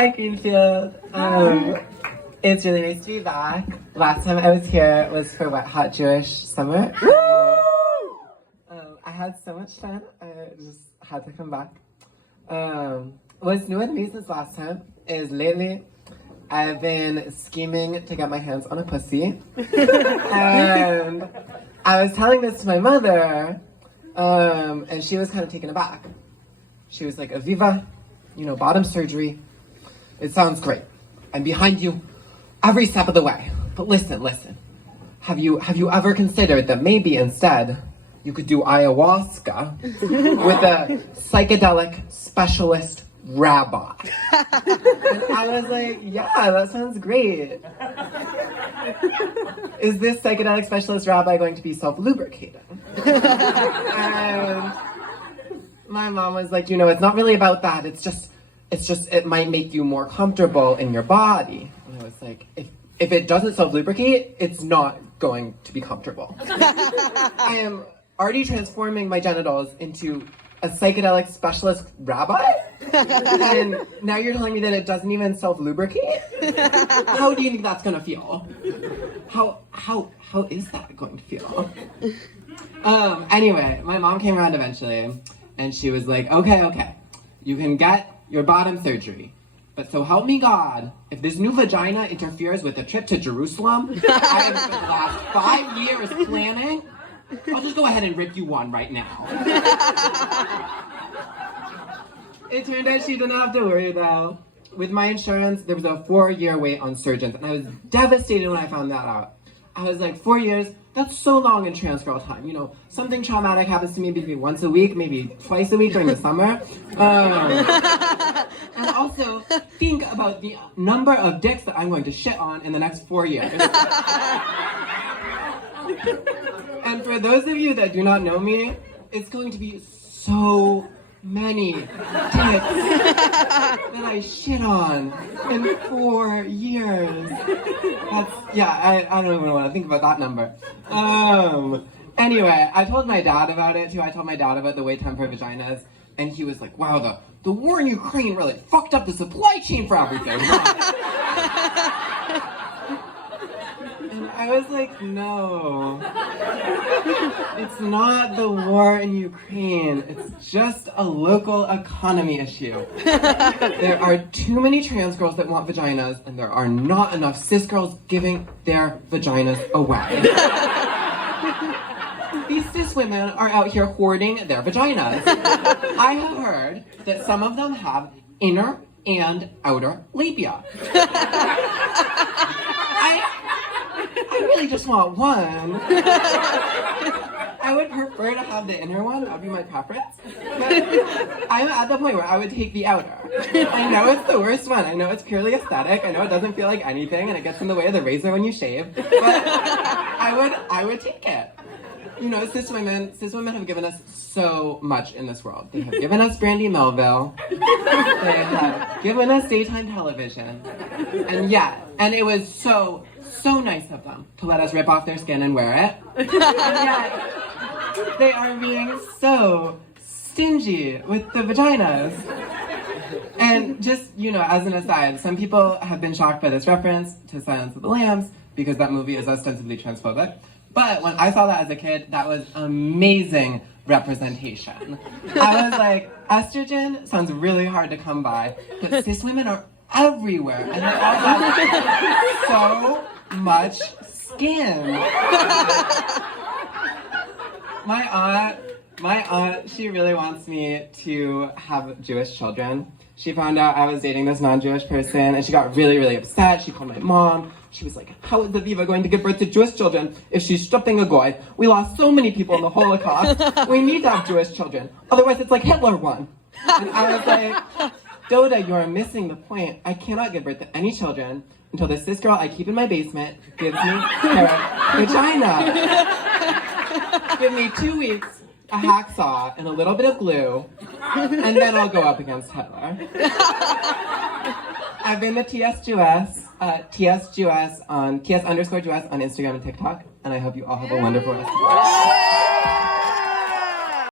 Hi, Greenfield. It's really nice to be back. Last time I was here was for Wet Hot Jewish Summer. I had so much fun. I just had to come back. What's new with me since last time is lately I've been scheming to get my hands on a pussy. And I was telling this to my mother, and she was kind of taken aback. She was like, Aviva, bottom surgery. It sounds great. I'm behind you every step of the way. But listen. Have you ever considered that maybe instead you could do ayahuasca with a psychedelic specialist rabbi? And I was like, yeah, that sounds great. Is this psychedelic specialist rabbi going to be self-lubricating? And my mom was like, it's not really about that. It's just it might make you more comfortable in your body. And I was like, if it doesn't self-lubricate, it's not going to be comfortable. I am already transforming my genitals into a psychedelic specialist rabbi? And now you're telling me that it doesn't even self-lubricate? How do you think that's gonna feel? How is that going to feel? Anyway, my mom came around eventually, and she was like, okay, you can get your bottom surgery. But so help me God, if this new vagina interferes with a trip to Jerusalem, I have spent the last 5 years planning, I'll just go ahead and rip you one right now. It turned out she didn't have to worry though. With my insurance, there was a 4-year wait on surgeons, and I was devastated when I found that out. I was like, 4 years? That's so long in trans girl time. Something traumatic happens to me maybe once a week, maybe twice a week during the summer. And also, think about the number of dicks that I'm going to shit on in the next 4 years. And for those of you that do not know me, it's going to be so many dicks that I shit on in 4 years. I don't even want to think about that number. Anyway, I told my dad about it too. I told my dad about the wait time for vaginas, and he was like, wow, the war in Ukraine really fucked up the supply chain for everything. And I was like, no. It's not the war in Ukraine. It's just a local economy issue. There are too many trans girls that want vaginas, and there are not enough cis girls giving their vaginas away. These cis women are out here hoarding their vaginas. I have heard that some of them have inner and outer labia. I really just want one. I would prefer to have the inner one, that would be my preference. But I'm at the point where I would take the outer. I know it's the worst one. I know it's purely aesthetic. I know it doesn't feel like anything and it gets in the way of the razor when you shave. But I would take it. Cis women have given us so much in this world. They have given us Brandy Melville. They have given us daytime television. And it was so nice of them to let us rip off their skin and wear it. And yet, they are being so stingy with the vaginas. And just, as an aside, some people have been shocked by this reference to Silence of the Lambs because that movie is ostensibly transphobic. But when I saw that as a kid, that was amazing representation. I was like, estrogen sounds really hard to come by, but cis women are everywhere, and they all have so much skin. My aunt, she really wants me to have Jewish children. She found out I was dating this non-Jewish person, and she got really, really upset. She called my mom. She was like, how is Aviva going to give birth to Jewish children if she's stripping a goy? We lost so many people in the Holocaust. We need to have Jewish children. Otherwise, it's like Hitler won. And I was like, Doda, you are missing the point. I cannot give birth to any children until the cis girl I keep in my basement gives me her vagina. Give me 2 weeks, a hacksaw, and a little bit of glue, and then I'll go up against Hitler. I've been the TS Jewess, TS_Jewess on Instagram and TikTok, and I hope you all have a wonderful rest of the day.